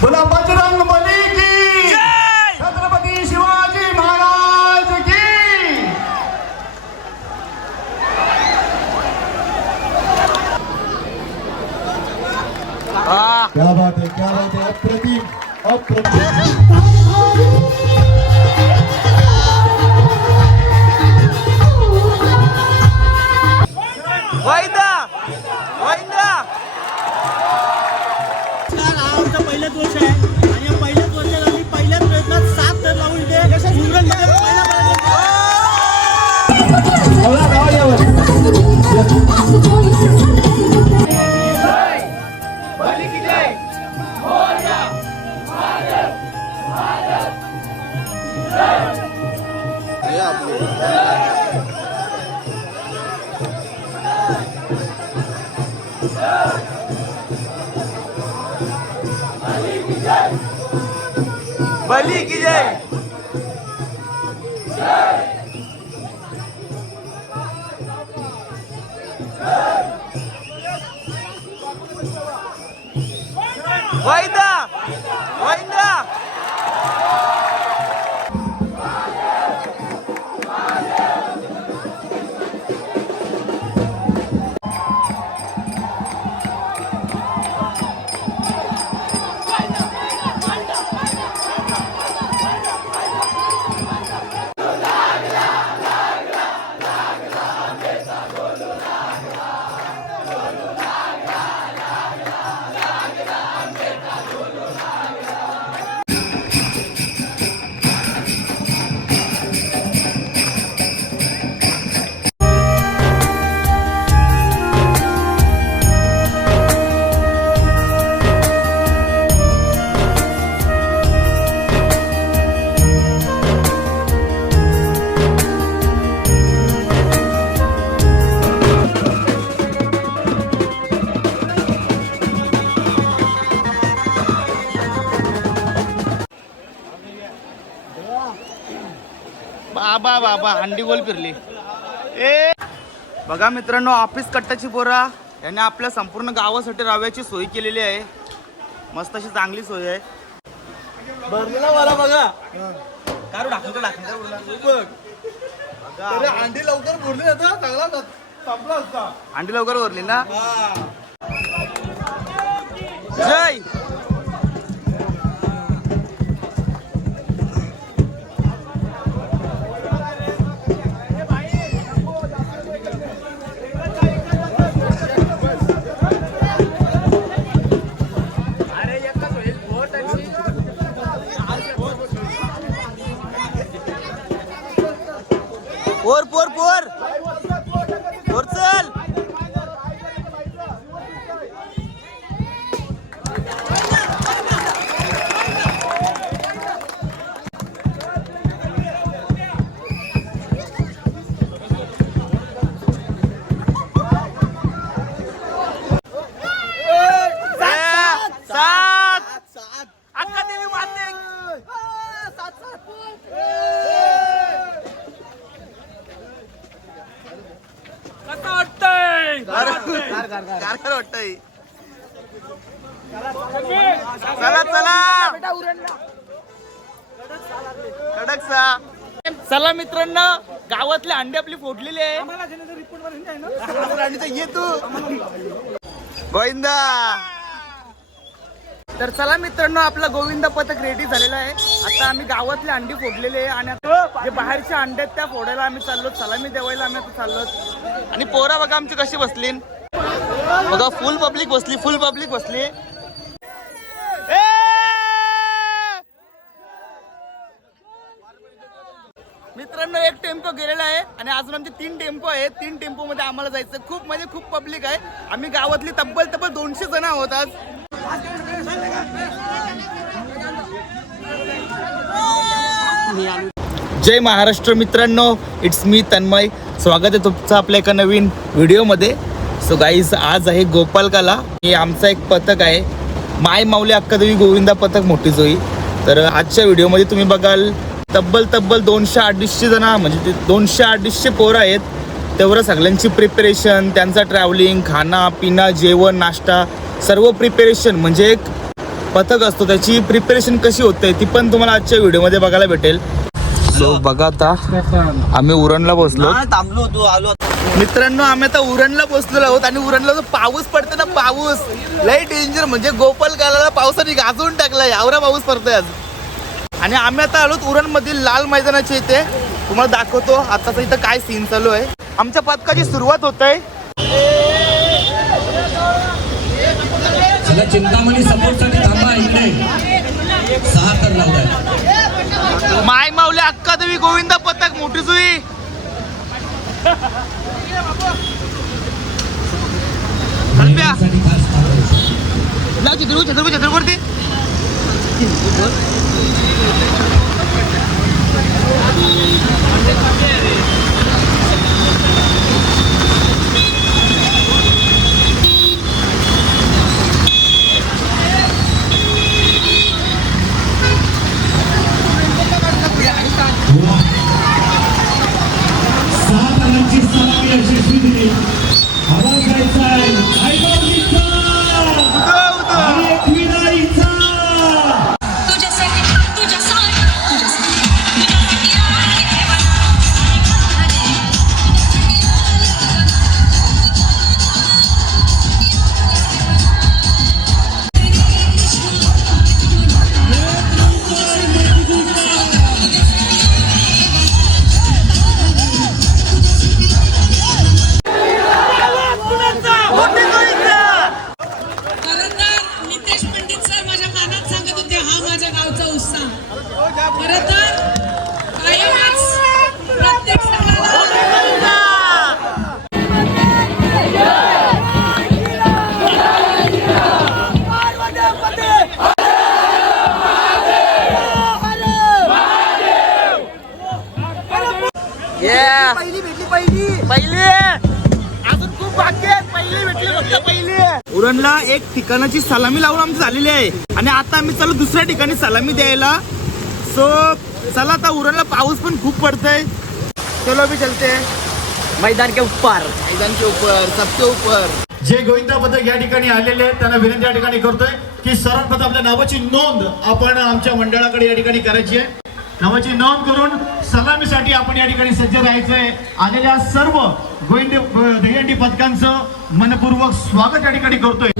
बोला बजरंग बली की। छत्रपती शिवाजी महाराज की। क्या बात है क्या बात है अप्रतिम अप्रतिम। ওয়াইদা बाबा बाबा हंडी गोल फिरली. ए! बघा मित्रांनो ऑफिस कट्टाची पोरा याने आपल्या संपूर्ण गावासाठी रव्याची सोय केलेली आहे. मस्त अशी चांगली सोय आहे. भरलेला मला बघा. कारू ढाकून ढाकून अरे अंडी लवकर बोलली आता चांगला संपला असता. अंडी लवकर वरली ना? जय! काय वाटतंय. चला चला. कडक सा. चला मित्रांनो गावातले अंडे आपली फोडलेली आहे. ये तू. गोविंदा. तर चला मित्रांनो आपला गोविंदा पथक रेडी झालेला आहे. आता आम्ही गावातले अंडी फोडलेले आहे आणि आता जे बाहेरचे अंडे आहेत त्या फोडायला आम्ही चाललो सलामी देवायला आम्ही आता चाललो आणि पोरा बघा आमची कशी बसली बघा फुल पब्लिक बसली फुल पब्लिक बसली. मित्रांनो एक टेम्पो गेलेला आहे आणि अजून आमचे तीन टेम्पो आहेत. तीन टेम्पो मध्ये आम्हाला जायचं खूप म्हणजे खूप पब्लिक आहे. आम्ही गावातली तब्बल तब्बल दोनशे जण आहोत आज. जय महाराष्ट्र मित्रांनो इट्स मी तन्मय. स्वागत आहे तुमचं आपल्या एका नवीन व्हिडिओमध्ये सो गाईज आज आहे गोपालकाला. हे आमचा एक पथक आहे. माय माऊली अक्कादेवी गोविंदा पथक मोठी जोई. तर आजच्या व्हिडिओमध्ये तुम्ही बघाल तब्बल तब्बल दोनशे अडीचशे जण म्हणजे ते दोनशे अडीचशे पोरं आहेत. तेवढं सगळ्यांची प्रिपरेशन त्यांचं ट्रॅव्हलिंग खाणं पिणं जेवण नाश्ता सर्व प्रिपरेशन म्हणजे एक पथक असतो. त्याची प्रिपरेशन कशी होते ती पण तुम्हाला आजच्या व्हिडिओमध्ये बघायला भेटेल. सो बघा आता आम्ही उरणला बसलो. थांबलो तू आलो मित्रांनो आम्ही आता उरणला बसलेलो आहोत आणि उरणला जो पाऊस पडतो ना पाऊस. लय डेंजर म्हणजे गोपाल कालाला पावसाने गाजवून टाकलाय आवरा पाऊस पडतोय आज. आणि आम्ही आता आलो उरण मधील लाल मैदानाच्या इथे. तुम्हाला दाखवतो आताच इथं काय सीन चालू आहे. आमच्या पथकाची सुरुवात होत आहे चिंतामणी सपोर्टसाठी थांबा इकडे. सहा तर लावताय माय माऊली अक्का देवी गोविंदा पथक मोठी सुई लाव चित्रकूट चित्रकूट उरणला एक ठिकाणाची सलामी लावून आमची झालेली आहे. आणि आता आम्ही चालू दुसऱ्या ठिकाणी सलामी द्यायला. सो चला आता उरणला पाऊस पण खूप पडतोय. चलो भी चलते. मैदान के ऊपर. मैदान के ऊपर सबके ऊपर. जे गोविंदा पथक या ठिकाणी आलेले आहेत त्यांना विनंती या ठिकाणी करतोय की सर्वप्रथम आपल्या नावाची नोंद आपण आमच्या मंडळाकडे या ठिकाणी करायची आहे. नावाची नोंद करून सलामीसाठी आपण या ठिकाणी सज्ज राहायचंय. आलेल्या सर्व गोविंद दहीहंडी पथकांचं मनपूर्वक स्वागत या ठिकाणी करतोय.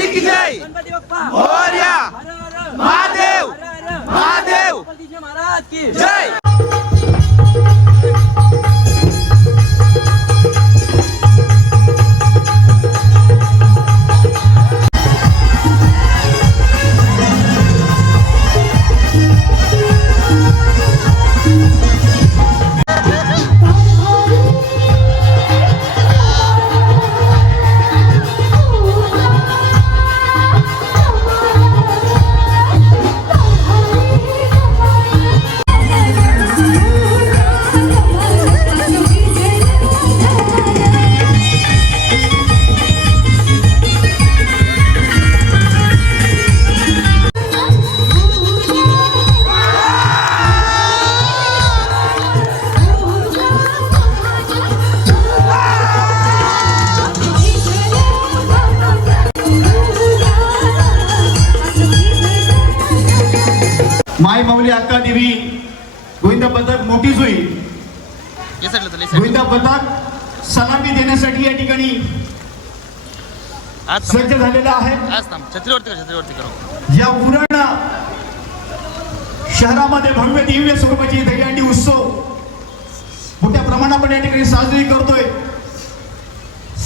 बजरंग बली की जय पथक सलामी देण्यासाठी या ठिकाणी. सज्ज झालेला आहे. या उरण शहरामध्ये भव्य दिव्य स्वरूपाची दहीहंडी उत्सव मोठ्या प्रमाणात आपण या ठिकाणी साजरी करतोय.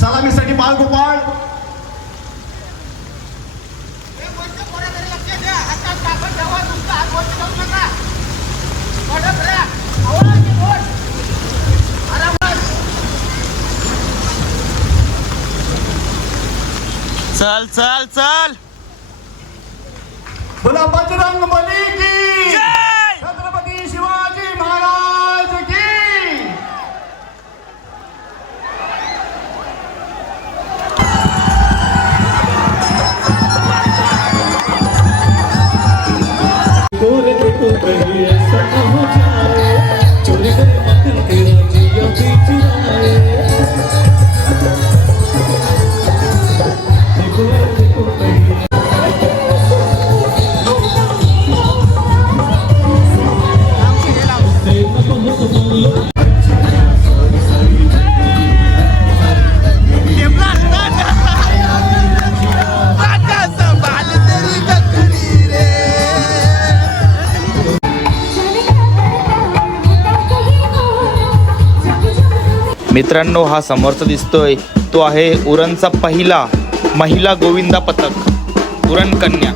सलामीसाठी बाळगोपाळ. चल चल चल. बोला बजरंग बली की मित्रांनो हा समोरचा दिसतोय. तो आहे उरणचा पहिला महिला गोविंदा पथक उरण कन्या.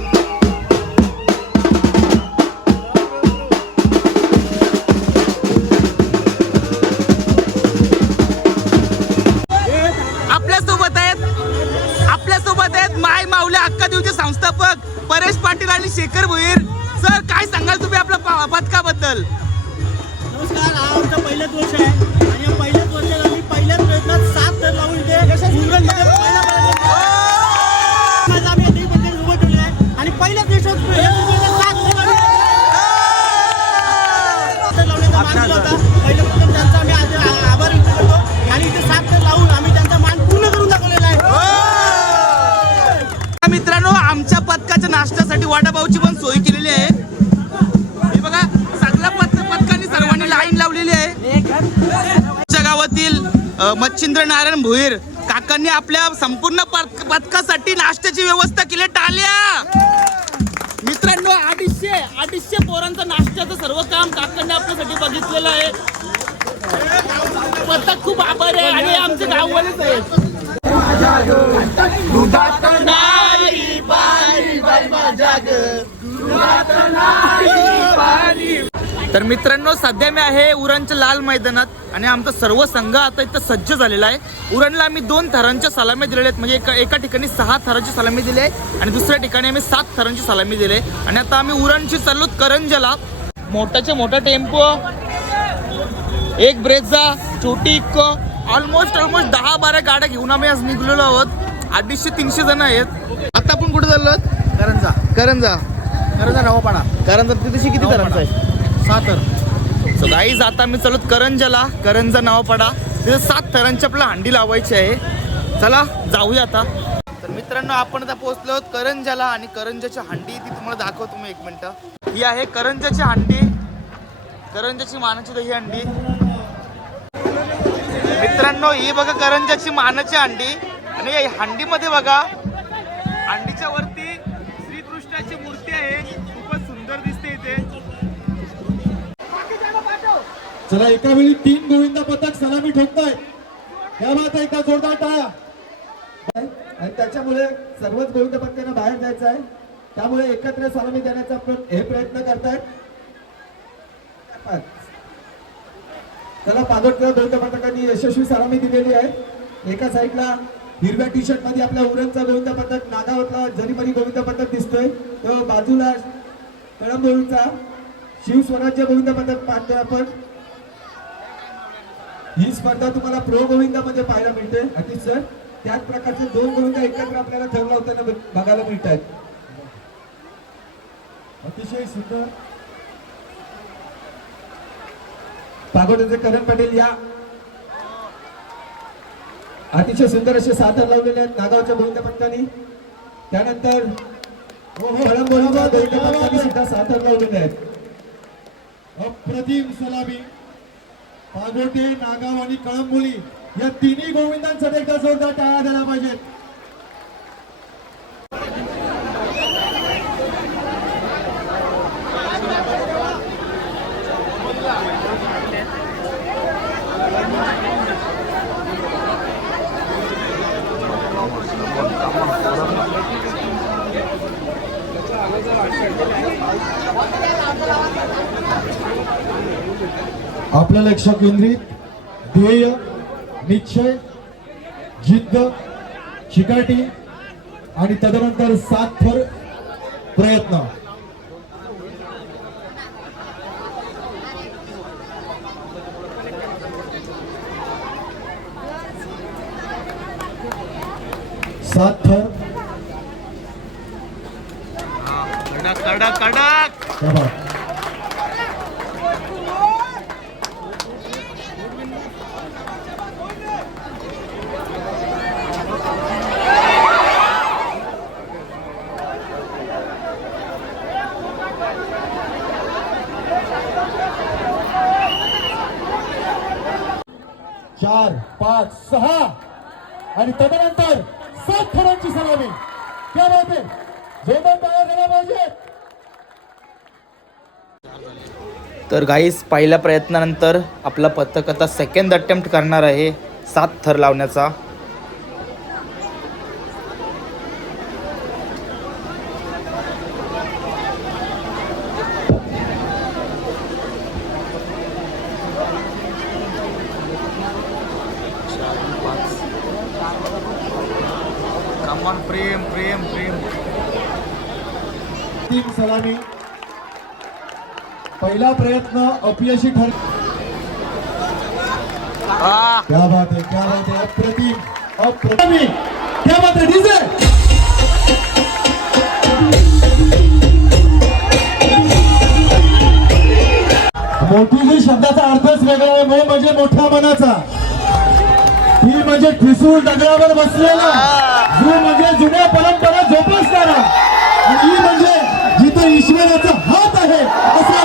संस्थापक परेश पाटील आणि शेखर भोईर. सर काय सांगाल तुम्ही आपल्या पा- पथकाबद्दल? नमस्कार हा आमचा पहिलाच वर्ष आहे. आणि पहिल्याच दिवसात होता. पहिल्या प्रथम त्यांचा आम्ही आभार व्यक्त करतो. आणि इथे तर लावून आम्ही त्यांचा मान पूर्ण करून दाखवलेला आहे. मित्रांनो आमच्या पथकाच्या नाश्त्यासाठी वाटाभाऊची पण सोय केलेली आहे. हे बघा सगळ्या पथ पथकांनी सर्वांनी लाईन लावलेली आहे. आमच्या गावातील मच्छिंद्र नारायण भोईर काकांनी आपल्या संपूर्ण पथकासाठी नाश्त्याची व्यवस्था केली. टाळ्या मित्रांनो अडीचशे अडीचशे पोरांचं नाश्त्याचं सर्व काम काकांनी आपल्यासाठी बघितलेलं आहे. पथक खूप आभार आहे आणि आमचे गाववालेच आहेत. तर मित्रांनो सध्या मी आहे उरणच्या लाल मैदानात आणि आमचा सर्व संघ आता इथं सज्ज झालेला आहे. उरणला आम्ही दोन थरांच्या सलामी दिलेल्या आहेत. म्हणजे एका एका ठिकाणी सहा थरांची सलामी दिली आहे आणि दुसऱ्या ठिकाणी आम्ही सात थरांची सलामी दिली आहे. आणि आता आम्ही उरणची चाललो करंजला. मोठाच्या मोठा टेम्पो. एक ब्रेझा छोटी इक्को. ऑलमोस्ट ऑलमोस्ट दहा बारा गाड्या घेऊन आम्ही आज निघलेलो आहोत. अडीचशे तीनशे जण आहेत. आता आपण कुठे चाललो? करंजा. करंजा. खरं नवापाडा. करंजा तिथे किती थरांचा आहे? सातर सो गाईज आता मी चलत करंजाला. करंजा नाव पडा. तिथे सात थरांची आपल्याला हंडी लावायची आहे. चला जाऊया आता. तर मित्रांनो आपण आता पोहोचलो आहोत करंजाला आणि करंजाची हंडी ती तुम्हाला दाखवतो मी एक मिनटं. ही आहे करंजाची हंडी. करंजाची मानाची दही हंडी. मित्रांनो ही बघा करंजाची मानाची हंडी. आणि या हंडीमध्ये बघा हंडीच्या वर चला एका वेळी तीन गोविंदा पथक सलामी ठोकताय. या मात्र एकदा जोरदार टाळा आणि त्याच्यामुळे सर्वच गोविंद पथकांना बाहेर जायचं आहे. त्यामुळे एकत्र सलामी देण्याचा हे प्रयत्न करतायत. त्याला पादोटकर गोविंद पथकांनी यशस्वी सलामी दिलेली आहे. एका साईडला हिरव्या टी शर्टमध्ये आपल्या उरणचा गोविंद पथक नागावतला जरीमरी गोविंद पथक दिसतोय. तर बाजूला कळंबोळीचा शिवस्वराज्य गोविंद पथक पाहतोय आपण. ही स्पर्धा तुम्हाला प्रो गोविंदा मध्ये पाहायला मिळते अतिश सर त्याच प्रकारचे दोन गोविंदा एकत्र आपल्याला ठरला होताना बघ- बघायला मिळत आहेत अतिशय सुंदर. पागोड्याचे करण पटेल या. अतिशय सुंदर असे सादर लावलेले आहेत नागावच्या गोविंदा पथकानी त्यानंतर कळंबोळीच्या गोविंदा पथकानी सुद्धा सादर लावलेले आहेत. अप्रतिम सलामी. पागोटे नागाव आणि कळंबोली या तिन्ही गोविंदांसाठी एकदा जोरदार टाळ्या द्यायला पाहिजेत. आपलं लक्ष केंद्रित ध्येय निश्चय जिद्द चिकाटी आणि तदनंतर सातभर प्रयत्न. सात थर कडक कडक कडक क्या बात. चार पाच सहा आणि त्यानंतर सात थरांची सलामी. त्या बाबतीत आहे जोरदार टाळ्या झाला पाहिजे. तर गाईस पहिल्या प्रयत्नानंतर आपला पथक आता सेकंड अटेम्प्ट करणार आहे सात थर लावण्याचा कमॉन प्रेम प्रेम प्रेम तीन सलामी पहिला प्रयत्न अपयशी ठर क्या बात है क्या बात है अप्रतिम अप्रतिम. क्या बात है डीजे? मोठी जी शब्दाचा अर्थच वेगळा आहे मो म्हणजे मोठ्या मनाचा. ही म्हणजे ठिसूळ दगडावर बसलेला. जो म्हणजे जुन्या परंपरा जोपासणारा. आणि ही म्हणजे जिथे ईश्वराचा हात आहे असा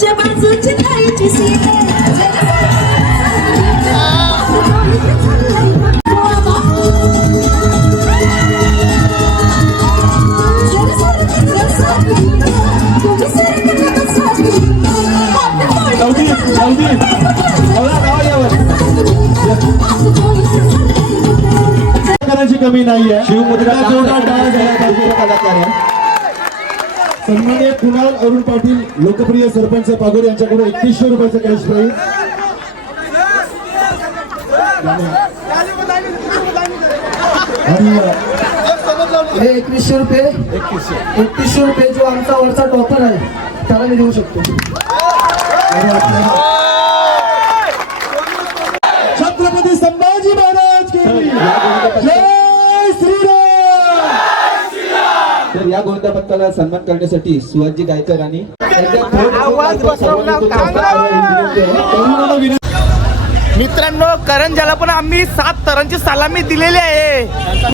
तुमच्या बाजूची खायची. कलाकारांची कमी नाहीये शिवमुद्रा जोरदार पाहिजे कलाकार आहे. सन्माननीय कुणाल अरुण पाटील लोकप्रिय सरपंच पागोर यांच्याकडून एकतीसशे रुपयाचं कॅश प्राईज हे एकवीसशे रुपये एकतीसशे रुपये जो आमचा वरचा टॉपर आहे त्याला मी देऊ शकतो छत्रपती संभाजी महाराज की जय श्रीराम तर या गोविंदा पथकाला सन्मान करण्यासाठी शिवाजी गायकर आणि मित्रांनो करंजाला पण आम्ही सात थरांची सलामी दिलेली आहे.